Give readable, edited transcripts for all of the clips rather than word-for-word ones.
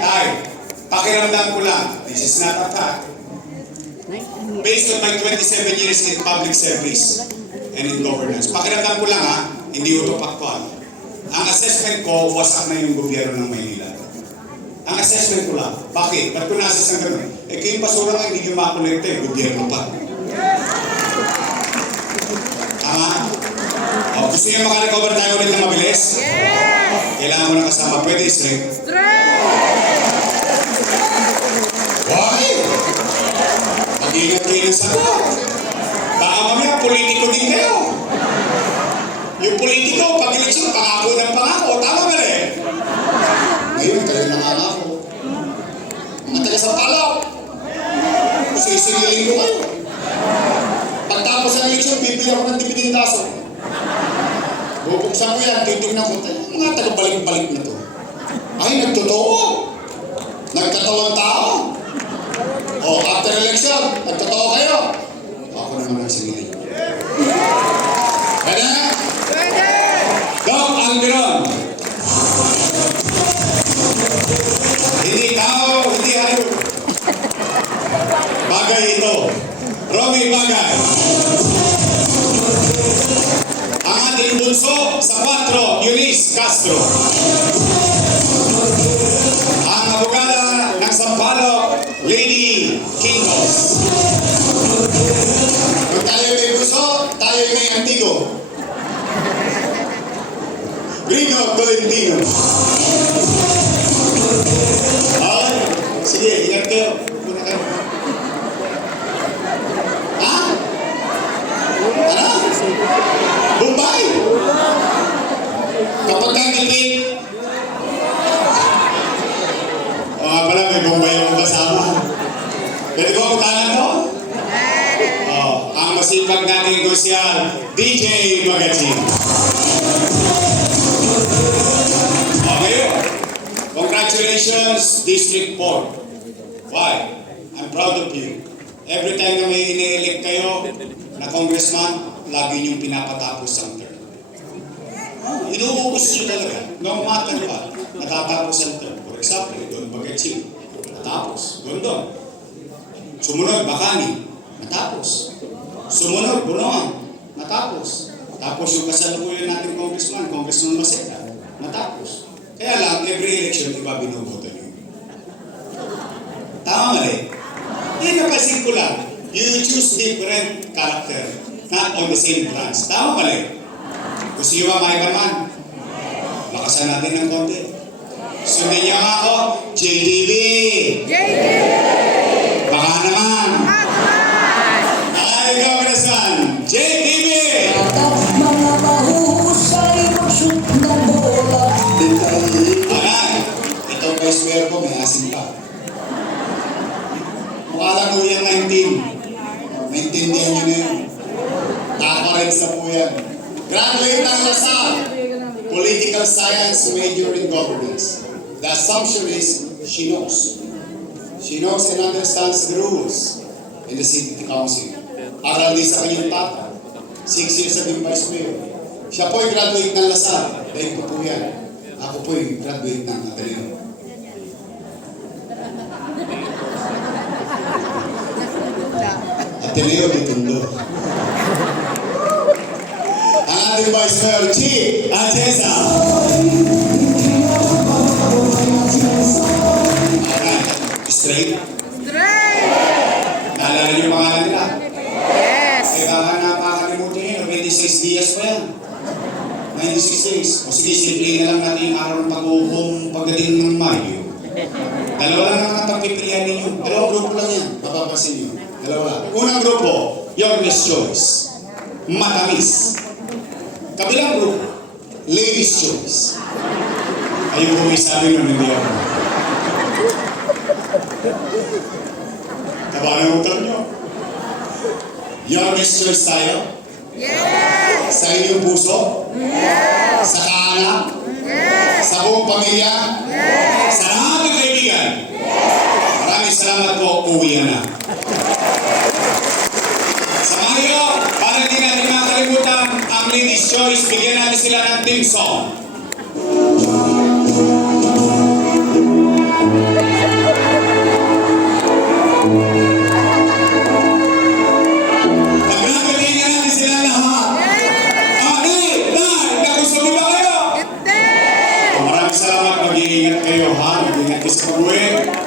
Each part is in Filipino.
Tay, pakiramdam ko lang, this is not a fact. Based on my 27 years in public service and in governance, pakiramdam ko lang ha, hindi ito factual. Ang assessment ko, wasak na yung gobyerno ng Maynila. Ang assessment ko lang. Bakit? Ba't ko na-assess ng gano'n? Eh, kayong basura nga, hindi nyo makakolekte, gobyerno pa. Tama? O, gusto nyo makarecover tayo ulit na mabilis? Kailangan mo na kasama. Pwede straight? Why? Mag-ingat kayo ng sagot. Baka mamaya, politiko din kayo. Yung politiko, pag eleksyon, pangako ng pangako. Tama ba rin? Ngayon, kayo nangangako. Mga taga-Sampaloc, sisingilin ko kayo. Pagtapos ng eleksyon, bibili ako ng dipidindaso. Bubuksan ko yan, titignan ko tayo. Mga taga-balik-balik na to. Ay, nagtotoo. Nagkatawang tao. O, after election, nagtotoo kayo. Ako naman ang singilin. Pwede na? Pwede! Dok Albiron. Hindi tao, hindi hayop. Bagay ito. Romy Bagay. Ang ating bunso sa 4, Eunice Castro. Ang abogada ng Sampaloc, Lady Quintos. Kung tayo may bunso, tayo may antigo. Gringo Tolentino. Okay. Sige, ingat kayo. Puna kayo. Ha? Ano? Bombay? Kapag nag-trip, o nga pala, may Bombay akong kasama. Pwede ko ang tanan to? Ang masipag natin ko siya, DJ Magazine. Congratulations, District 4. Why? I'm proud of you. Every time na may ine-elect kayo na congressman, lagi niyong pinapatapos ang term. Inuubos niyo talaga. No matter what, natatapos ang term. For example, Don Bagaching, natapos. Gondon. Sumunod, Bakani, natapos. Sumunod, Bunoan, natapos. Tapos yung kasalukuyan natin congressman, Congressman Maseta, natapos. Kaya lang, every election, iba binuboto niyo. Tama mali? Hindi napansin ko lang. You choose different character, not on the same branch. Tama mali? Gusto niyo ba maikarman? Lakasan natin ng konti. Sundin niyo nga ako, JDB! JDB! Baka naman! Ay, Congressman! JDB! Mga mahusay mag-shoot ng bola. Ayan, ito vice mayor ko, may asin pa. Mukha lang po yan 19. Maintindihan nyo na yun. Nakakarins na po yan. Graduate ng Lasal. Political Science major in governance. The assumption is, she knows. She knows and understands the rules in the city council. Aral din sa kanyang tata. 6 years naging vice mayor. Siya po ay graduate ng Lasal. Dahil ko po yan. Ako po ay graduate ng Ateneo. Ateneo de Tondo. Ang ating vice mayor, Chief Atienza. Straight? Naalala niyo yung pangalan nila? Yes. Kaya baka napakalimutin nyo, 26 Diaz pa yan. 96 days. O sige, simple na lang natin yung araw ng pag-uhong pagdating ng Mayo. Dalawa lang naman ang pagpipilian ninyo. Dalawang grupo lang yan. Mapapasin nyo. Dalawa lang. Unang grupo, your Miss Choice. Matamis. Kabilang grupo, Ladies Choice. Ayun po may sabi nun, hindi ako. Taba na utak nyo. Your Miss Choice tayo? Yes. Sa inyong puso? Yes. Sa kaanak? Yes. Sa buong pamilya? Yes. Sa lahat ng kaibigan? Maraming salamat po, uwi na. Sa Mayo, para hindi natin makalimutan ang Ladies' Choice, bigyan natin sila ng team song. mag-iingat kayo ha, mag-iingat kayo sa pag-uwi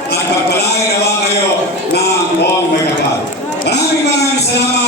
at pagpalain nawa kayo ng buong may kapal. Maraming salamat.